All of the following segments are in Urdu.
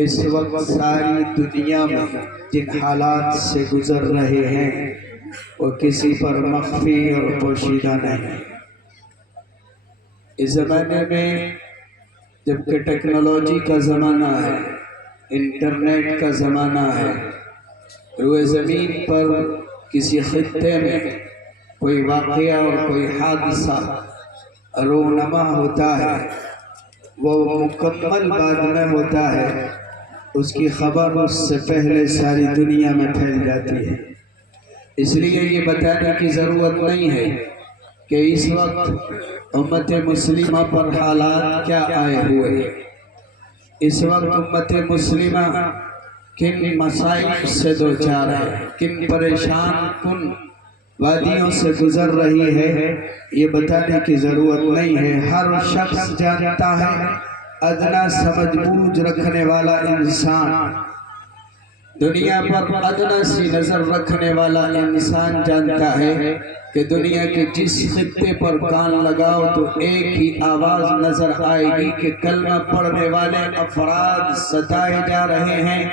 اس وقت ساری دنیا میں جن حالات سے گزر رہے ہیں وہ کسی پر مخفی اور پوشیدہ نہیں۔ اس زمانے میں جبکہ ٹیکنالوجی کا زمانہ ہے، انٹرنیٹ کا زمانہ ہے، روئے زمین پر کسی خطے میں کوئی واقعہ اور کوئی حادثہ رونما ہوتا ہے، وہ مکمل بعد میں ہوتا ہے، اس کی خبر اس سے پہلے ساری دنیا میں پھیل جاتی ہے۔ اس لیے یہ بتانے کی ضرورت نہیں ہے کہ اس وقت امت مسلمہ پر حالات کیا آئے ہوئے، اس وقت امت مسلمہ کن مسائل سے دوچار ہے، کن پریشان کن وادیوں سے گزر رہی ہے، یہ بتانے کی ضرورت نہیں ہے۔ ہر شخص جانتا ہے، ادنا سمجھ بوجھ رکھنے والا انسان، دنیا پر ادنا سی نظر رکھنے والا انسان جانتا ہے کہ دنیا کے جس خطے پر کان لگاؤ تو ایک ہی آواز نظر آئے گی کہ کلمہ پڑھنے والے افراد ستائے جا رہے ہیں،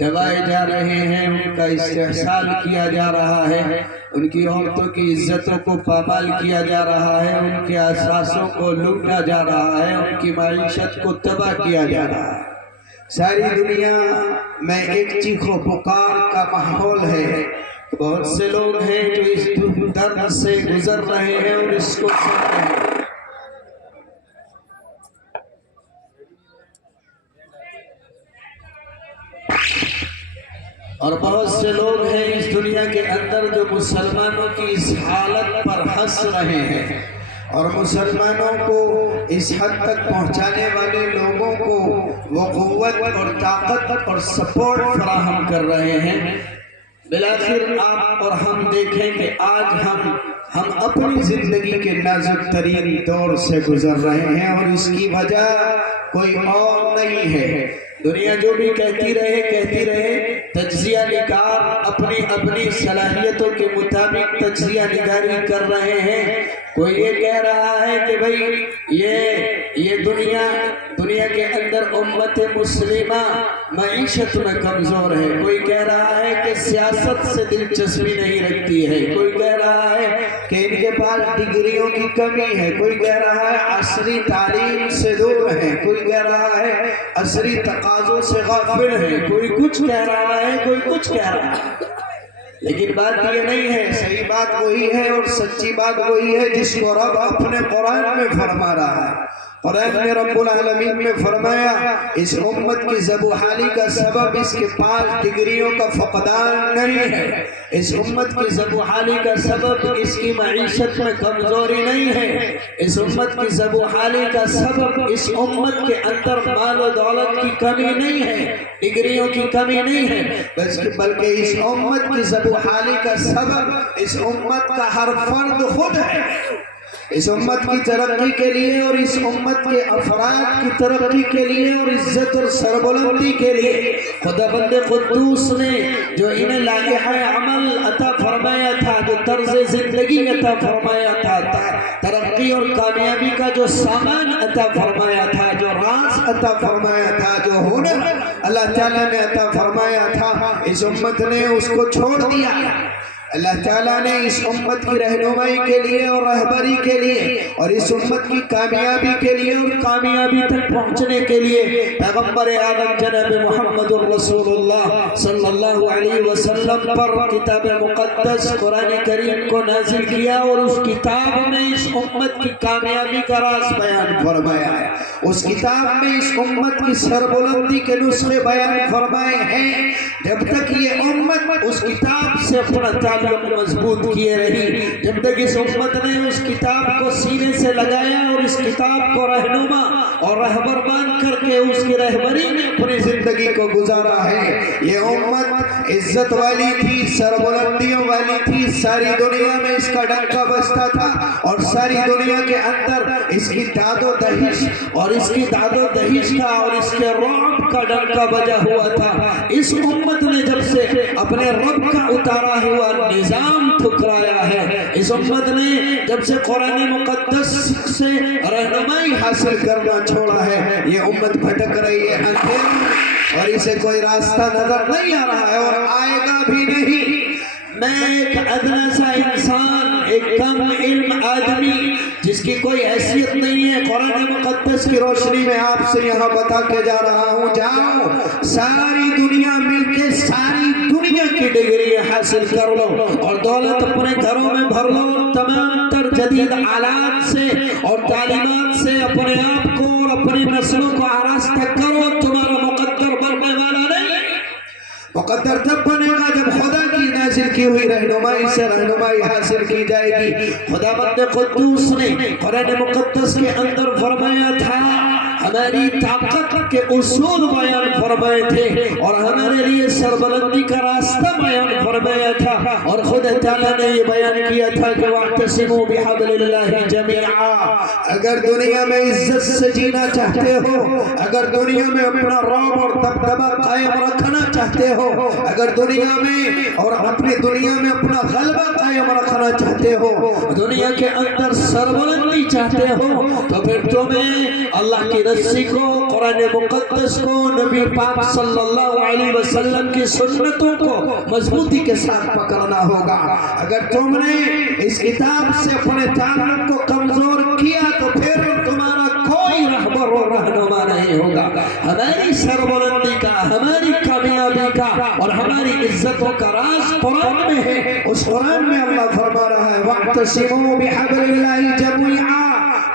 دبائے جا رہے ہیں، ان کا استحصال کیا جا رہا ہے، ان کی عورتوں کی عزتوں کو پامال کیا جا رہا ہے، ان کے اثاثوں کو لوٹا جا رہا ہے، ان کی معیشت کو تباہ کیا جا رہا ہے۔ ساری دنیا میں ایک چیخ و پکار کا ماحول ہے۔ بہت سے لوگ ہیں جو اس درد سے گزر رہے ہیں اور اس کو سن رہے ہیں۔ اور بہت سے لوگ ہیں اس دنیا کے اندر جو مسلمانوں کی اس حالت پر ہنس رہے ہیں اور مسلمانوں کو اس حد تک پہنچانے والے لوگوں کو وہ قوت اور طاقت اور سپورٹ فراہم کر رہے ہیں۔ بلاخر آپ اور ہم دیکھیں کہ آج ہم اپنی زندگی کے نازک ترین دور سے گزر رہے ہیں اور اس کی وجہ کوئی اور نہیں ہے۔ دنیا جو بھی کہتی رہے، تجزیہ نگار اپنی صلاحیتوں کے مطابق تجزیہ نگاری کر رہے ہیں۔ کوئی یہ کہہ رہا ہے کہ بھئی یہ دنیا کے اندر امت مسلمہ معیشت میں کمزور ہے، کوئی کہہ رہا ہے کہ سیاست سے دلچسپی نہیں رکھتی ہے، کوئی کہہ رہا ہے کہ ان کے پاس ڈگریوں کی کمی ہے، کوئی کہہ رہا ہے عصری تعلیم سے دور ہے، کوئی کہہ رہا ہے عصری تقاضوں سے غافل ہے، کوئی کچھ کہہ رہا ہے، کوئی کچھ کہہ رہا ہے۔ لیکن بات یہ نہیں ہے، صحیح بات وہی ہے اور سچی بات وہی ہے جس کو رب اپنے قرآن میں فرما رہا ہے۔ قرآن میں رب العالمین میں فرمایا اس امت کی زبوحالی کا سبب اس کے پاس ڈگریوں کا فقدان نہیں ہے، اس امت کی زبوحالی کا سبب اس کی معیشت میں کمزوری نہیں ہے، اس امت کی زبوحالی کا سبب اس امت کے اندر مال و دولت کی کمی نہیں ہے، ڈگریوں کی کمی نہیں ہے، بلکہ اس امت کی زبوحالی کا سبب اس امت کا ہر فرد خود ہے۔ اس امت کی ترقی کے لیے اور اس امت کے افراد کی ترقی کے لیے اور عزت اور سربلندی کے لیے خداوند قدوس نے جو انہیں لائحہ عمل عطا فرمایا تھا، جو طرز زندگی عطا فرمایا تھا، ترقی اور کامیابی کا جو سامان عطا فرمایا تھا، جو راز عطا فرمایا تھا، جو ہنر اللہ تعالیٰ نے عطا فرمایا تھا، اس امت نے اس کو چھوڑ دیا۔ اللہ تعالیٰ نے اس امت کی رہنمائی کے لیے اور رہبری کے لیے اور اس امت کی کامیابی کے لیے اور کامیابی تک پہنچنے کے لیے پیغمبر اعظم جناب محمد الرسول اللہ صلی اللہ علیہ وسلم پر کتاب مقدس قرآن کریم کو نازل کیا اور اس کتاب میں اس امت کی کامیابی کا راز بیان فرمایا ہے، اس کتاب میں اس امت کی سربلندی کے نسخے بیان فرمائے ہیں۔ جب تک یہ امت اس کتاب سے اپنا تعلق مضبوط کیے رہی، جب تک اس امت نے اس کتاب کو سینے سے لگایا اور اس کتاب کو رہنما اور رہبر مان کر کے اس کی رہبری میں اپنی زندگی کو گزارا ہے، یہ امت عزت والی تھی، سربلندیوں والی تھی، ساری دنیا میں اس کا ڈنکا بجتا تھا اور ساری دنیا کے اندر اس کی داد و دہش اور اس کی داد و دہش کا اور اس کے رعب کا ڈنکا بجا ہوا تھا۔ اس امت نے جب سے اپنے رب کا اتارا ہوا نظام ٹھکرایا ہے، اس امت نے جب سے قرآن مقدس سے رہنمائی حاصل کرنا چھوڑا ہے، یہ امت بھٹک رہی ہے، اندھیروں اور اسے کوئی راستہ نظر نہیں آ رہا ہے اور آئے گا بھی نہیں۔ میں ایک ادنا سا انسان، ایک کم علم آدمی جس کی کوئی حیثیت نہیں ہے، قرآن مقدس کی روشنی میں آپ سے یہاں بتا کے جا رہا ہوں، جاؤ ساری دنیا مل کے ساری دنیا کی ڈگری حاصل کر لو اور دولت اپنے گھروں میں بھر لو، اور تمام تر جدید آلات سے اور تعلیمات سے اپنے آپ کو اور اپنی نسلوں کو آراستہ کرو، تمہارا مقدر بننے والا نہیں۔ مقدر تب بنے گا جب خدا کی نازل کی ہوئی رہنمائی سے رہنمائی حاصل کی جائے گی۔ خدا بند قدوس نے قرآن مقدس کے اندر فرمایا تھا، ہماری طاقت کے اصول بیان فرمائے تھے اور ہمارے لیے سربلندی کا راستہ بیان فرمایا تھا، اور خدا تعالیٰ نے یہ بیان کیا تھا کہ وَاعْتَصِمُوا بِحَبْلِ اللَّهِ جَمِيعًا۔ اگر دنیا میں عزت سے جینا چاہتے ہو، اگر دنیا میں اپنا رعب اور دبدبہ قائم رکھنا چاہتے ہو، اگر دنیا میں اور اپنی دنیا میں اپنا غلبہ قائم رکھنا چاہتے ہو، دنیا کے اندر سربلندی چاہتے ہو، تو پھر تمہیں اللہ کی رسی کو، قرآن مقدس کو، نبی پاک صلی اللہ علیہ وسلم کی سنتوں کو مضبوطی کے ساتھ پکڑنا ہوگا۔ اگر تم نے اس کتاب سے اپنے تعلق کو کمزور کیا تو پھر تمہارا کوئی رہبر و رہنما نہیں ہوگا۔ ہماری سربلندی کا، ہماری کامیابی کا اور ہماری عزتوں کا راز قرآن میں ہے۔ اس قرآن میں اللہ فرما رہا ہے وَاعْتَصِمُوا بِحَبْلِ اللَّهِ جَمِيعًا۔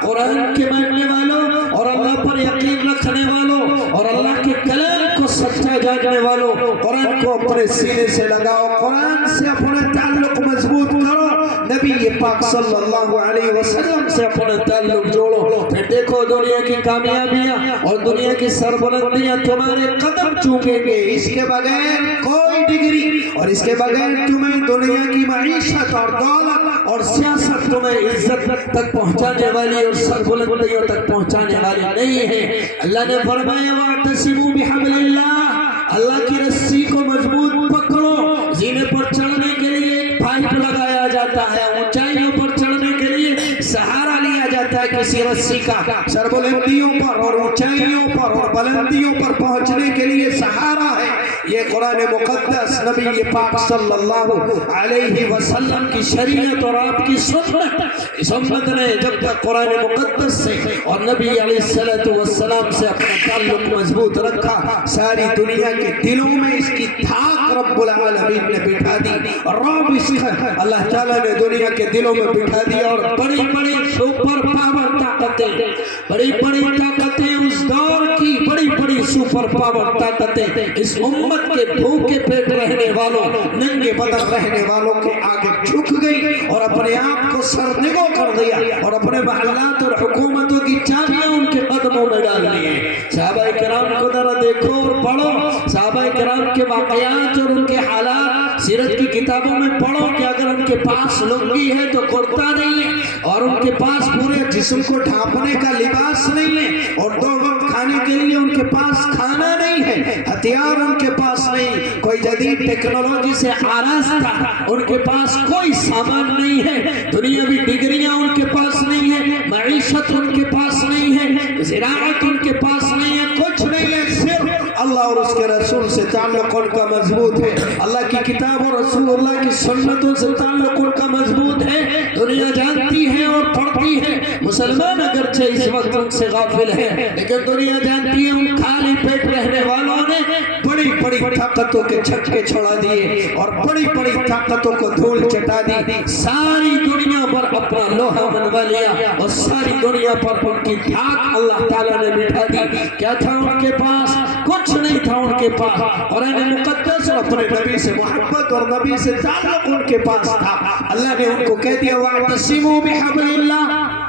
قرآن کے ماننے والوں اور اللہ پر یقین رکھنے والوں اور اللہ کے کلام کو سچا جاننے والوں، قرآن کو اپنے سینے سے لگاؤ، قرآن سے اپنے تعلق مضبوط کرو، نبی پاک صلی اللہ علیہ وسلم سے اپنا تعلق جوڑو، پھر دیکھو دنیا کی کامیابیاں اور دنیا کی سربلندیاں تمہارے قدم چومیں گے۔ اس کے بغیر کوئی ڈگری اور اس کے بغیر تمہیں دنیا کی معیشت اور دولت اور سیاست تمہیں عزت تک پہنچانے والی اور سربلندیوں تک پہنچانے والی نہیں ہے۔ اللہ نے فرمایا وَاعْتَصِمُوا بِحَبْلِ اللَّهِ، اللہ کی رسی کو مضبوط پکڑو۔ زینے پر چڑھنے کے لیے ایک پائپ لگایا جاتا ہے، اونچائیوں پر چڑھنے کے لیے سہارا لیا جاتا ہے کسی رسی کا، سربلندیوں پر اور اونچائیوں پر اور بلندیوں پر پہنچنے کے لیے سہارا ہے یہ قرآن مقدس، نبی پاک صلی اللہ علیہ وسلم کی شریعت اور آپ کی سنت۔ اس امت نے جب تک قرآن مقدس سے اور نبی علیہ السلام سے اپنا تعلق مضبوط رکھا، ساری دنیا کے دلوں میں اس کی دھاک رب العالمین نے بٹھا دی، رعب اس کا اللہ تعالیٰ نے دنیا کے دلوں میں بٹھا دیا، اور بڑی بڑی سپر پاور طاقتیں، بڑی بڑی طاقتیں اس دور کی، بڑی بڑی سپر پاور طاقتیں اس امت کے بھوکے پیٹ رہنے والوں، ننگے بدن رہنے والوں کے آگے جھک گئی اور اپنے آپ کو سرنگو کر دیا اور اپنے محلات اور حکومتوں کی چابیاں ان کے قدموں میں ڈال لی۔ صحابہ کرام کو ذرا دیکھو اور پڑھو، صحابہ کرام کے واقعات اور ان کے حالات سیرت کی کتابوں میں پڑھو کہ اگر ان کے پاس لنگی ہے تو کرتا نہیں ہے، اور ان کے پاس پورے جسم کو ڈھانپنے کا لباس نہیں ہے، اور 2 وقت کھانے کے لیے ان کے پاس کھانا نہیں ہے، ہتھیار ان کے پاس نہیں، کوئی جدید ٹیکنالوجی سے آراستہ ان کے پاس کوئی سامان نہیں ہے، دنیاوی ڈگریاں ان کے پاس نہیں ہے، معیشت ان کے پاس نہیں ہے، زراعت ان کے پاس نہیں ہے، کچھ نہیں ہے، صرف اللہ اور اس کے رسول سے تعلق ان کا مضبوط ہے، اللہ کی کتاب اور رسول اللہ کی سنتوں سے تعلق ان کا مضبوط ہے۔ دنیا جانتی ہے اور پڑھتی ہے، مسلمان اگرچہ اس وقت ان سے غافل ہے، لیکن دنیا جانتی ہے ان خالی پیٹ رہنے والوں نے بڑی بڑی طاقتوں کے چھکے چھوڑا دیے اور بڑی بڑی طاقتوں کو دھول چٹا دی، ساری دنیا پر اپنا لوہا منوا لیا اور ساری دنیا پر ان کی دھاک اللہ تعالیٰ نے بٹھا دی۔ کیا تھا ان کے پاس؟ کچھ نہیں تھا ان کے پاس، قرآن مقدس اور اپنے نبی سے محبت اور نبی سے تعلق ان کے پاس تھا۔ اللہ نے ان کو کہہ دیا وَاعْتَصِمُوا بِحَبْلِ اللَّهِ،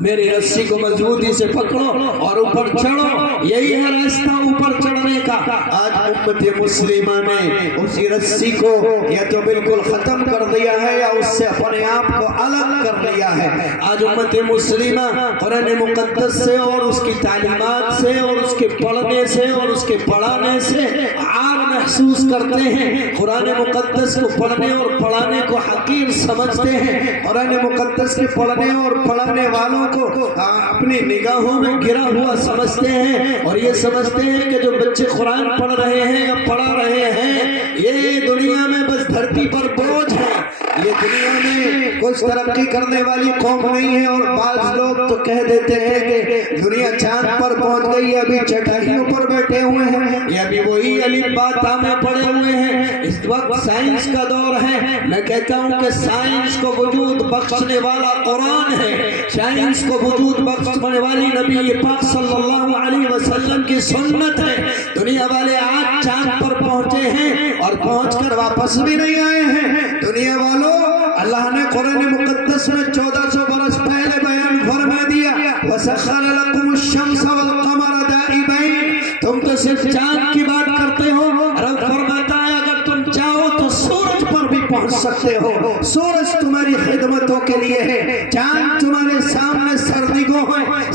میری رسی کو مضبوطی سے پکڑو اور اوپر چڑھو، یہی ہے راستہ اوپر چڑھنے کا۔ آج امت مسلمہ نے اسی رسی کو یا تو بالکل ختم کر دیا ہے یا اس سے اپنے آپ کو الگ کر دیا ہے۔ آج امت مسلمہ قرآن مقدس سے اور اس کی تعلیمات سے اور اس کے پڑھنے سے اور اس کے پڑھانے سے عار محسوس کرتے ہیں، قرآن مقدس کو پڑھنے اور پڑھانے کو حقیر سمجھتے ہیں، قرآن مقدس کے پڑھنے اور پڑھانے والوں کو اپنی نگاہوں میں گرا ہوا سمجھتے ہیں، اور یہ سمجھتے ہیں کہ جو بچے قرآن پڑھ رہے ہیں یا پڑھا رہے ہیں یہ دنیا میں بس دھرتی پر بوجھ ہے، یہ دنیا میں کچھ ترقی کرنے والی قوم نہیں ہے۔ اور بعض لوگ تو کہہ دیتے ہیں کہ دنیا چاند پر پہنچ گئی، ابھی چٹائیوں پر بیٹھے ہوئے ہیں، یہ ابھی وہی الف با تا میں پڑے ہوئے ہیں۔ اس وقت سائنس کا دور ہے، میں کہتا ہوں کہ سائنس کو وجود بخشنے والا قرآن ہے، سائنس کو وجود بخشنے والی نبی پاک صلی اللہ علیہ وسلم کی سنت ہے۔ دنیا والے آج چاند پر پہنچے ہیں اور پہنچ کر واپس بھی نہیں آئے ہیں۔ دنیا والوں، اللہ نے قرآن مقدس میں 1400 برس پہلے بیان فرما دیا، وَسَخَّرَ لَكُمُ الشَّمْسَ وَالْقَمَرَ دَائِبَيْنِ، تم تو صرف چاند کی بات کرتے ہو، رب فرماتا ہے اگر تم چاہو تو سورج پر بھی پہنچ سکتے ہو، سورج تمہاری خدمتوں کے لیے ہے، چاند تمہارے سامنے سرنگوں ہے،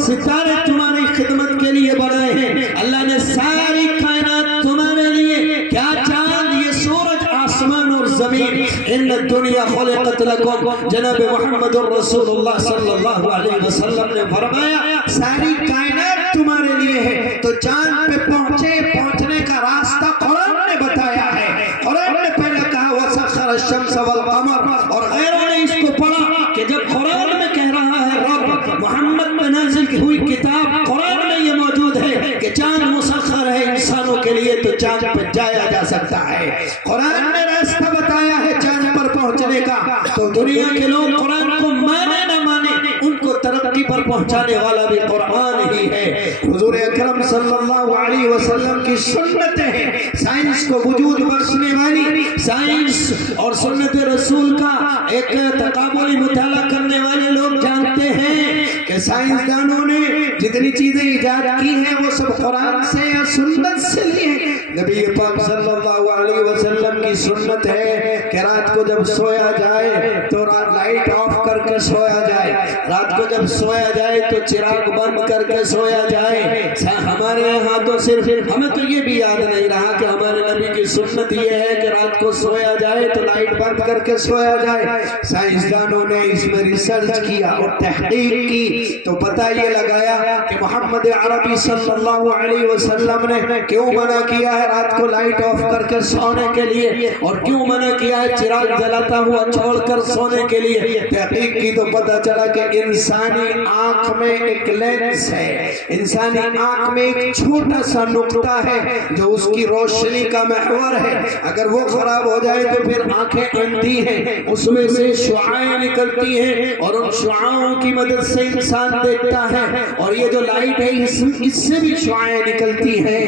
ستارے تمہاری خدمت کے لیے بنائے ہیں، اللہ نے ساری کائنات تمہارے لیے، کیا چاند، یہ سورج، آسمان اور زمین، ان الدنیا خلقت لکم، جناب محمد الرسول اللہ صلی اللہ علیہ وسلم نے فرمایا ساری کائنات تمہارے لیے ہے۔ تو چاند پہ پہنچنے کا راستہ قرآن نے بتایا ہے، قرآن نے پہلے کہا وَسَخَّرَ الشَّمْسَ وَالْقَمَرَ، اور غیروں نے اس کو پڑھا کہ جب قرآن میں کہہ رہا ہے رب، محمد میں نازل ہوئی کتاب قرآن میں یہ موجود ہے کہ چاند مسخر ہے انسانوں کے لیے، تو چاند پہ جایا جا سکتا ہے، قرآن نے راستہ بتایا ہے چاند پر پہنچنے کا۔ تو دنیا کے لوگ قرآن کو مانے نہ مانے، ان کو ترقی پر پہنچانے والا بھی قرآن ہی ہے۔ حضور اکرم صلی اللہ علیہ وسلم کی سنتیں ہیں، سائنس کو وجود بخشنے والی، سائنس اور سنت رسول کا ایک تقابلی مطالعہ کرنے والے لوگ جانتے ہیں کہ سائنسدانوں نے جتنی چیزیں ایجاد کی ہیں وہ سب قرآن سے یا سنت سے لی ہیں۔ نبی پاک صلی اللہ علیہ وسلم کی سنت ہے کہ رات کو جب سویا جائے تو لائٹ آف کر کے سویا جائے، رات کو جب سویا جائے تو چراغ بند کر کے سویا جائے۔ ہمارے یہاں تو صرف ہمیں تو یہ بھی یاد نہیں رہا کہ ہمارے نبی کی سنت یہ ہے کہ رات کو سویا جائے تو لائٹ بند کر کے سویا جائے۔ سائنسدانوں نے اس میں ریسرچ کیا اور تحقیق کی تو پتہ یہ لگایا کہ محمد عربی صلی اللہ علیہ وسلم نے کیوں منع کیا ہے رات کو لائٹ آف کر کے سونے کے لیے، اور کیوں منع کیا ہے چراغ جلاتا ہوا چھوڑ کر سونے کے لیے۔ تحقیق کی تو پتہ چلا کہ انسانی آنکھ میں ایک لینس ہے، انسانی آنکھ میں ایک چھوٹا سا نقطہ ہے جو اس کی روشنی کا محور ہے، اگر وہ خراب ہو جائے تو پھر آنکھیں اندھی ہیں، اس میں سے شعاعیں نکلتی ہیں اور ان شعاعوں کی مدد سے انسان دیکھتا ہے، اور یہ جو لائٹ ہے اس سے بھی شعاعیں نکلتی ہیں،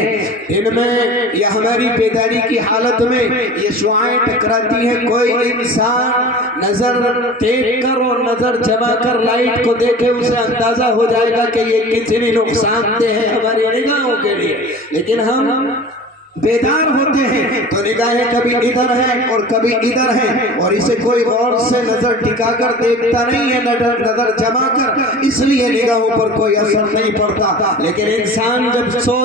ان میں یا ہماری بیداری کی حالت میں یہ شعاعیں ٹکراتی ہیں۔ کوئی انسان نظر ٹیک کر اور نظر جما کر لائٹ کو دیکھے اسے اندازہ ہو جائے گا کہ یہ کتنی نقصان دہ ہے ہماری نگاہوں کے لیے، لیکن ہم بیدار ہوتے ہیں تو نگاہیں کبھی ادھر ہیں اور کبھی ادھر ہیں، اور اسے کوئی غور سے نظر ٹکا کر دیکھتا نہیں ہے، نظر جما کر، اس لیے نگاہوں پر کوئی اثر نہیں پڑتا۔ لیکن انسان جب سو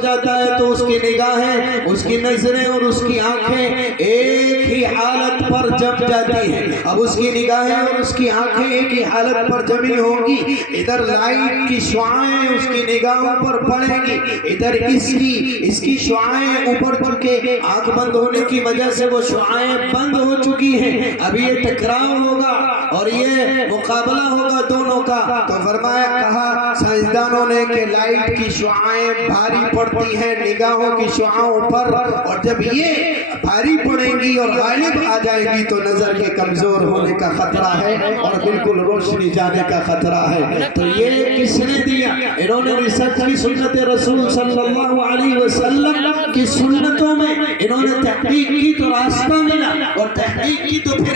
جاتا ہے تو اس کی نگاہیں، اس کی نظریں اور اس کی آنکھیں ایک ہی حالت پر جم جاتی ہیں۔ اب اس کی نگاہیں اور اس کی آنکھیں ایک ہی حالت پر جمی ہوں گی، ادھر لائٹ کی شعاعیں اس کی نگاہوں پر پڑیں گی، ادھر اس کی شعاعیں اوپر چکے، آنکھ بند ہونے کی وجہ سے وہ شعاعیں بند ہو چکی ہیں، اب یہ ٹکراؤ ہوگا اور یہ مقابلہ ہوگا دونوں کا۔ تو فرمایا کہا سائنسدانوں نے کہ لائٹ کی شعاعیں بھاری پڑتی ہیں نگاہوں کی شعاعوں پر، اور جب یہ بھاری پڑیں گی اور غالب آ جائے گی تو نظر کے کمزور ہونے کا خطرہ ہے اور بالکل روشنی جانے کا خطرہ ہے۔ تو یہ کس نے دیا؟ انہوں نے ریسرچ کی، سنت رسول صلی اللہ علیہ وسلم کی سنتوں میں انہوں نے تحقیق کی تو راستہ ملا، اور تحقیق کی تو پھر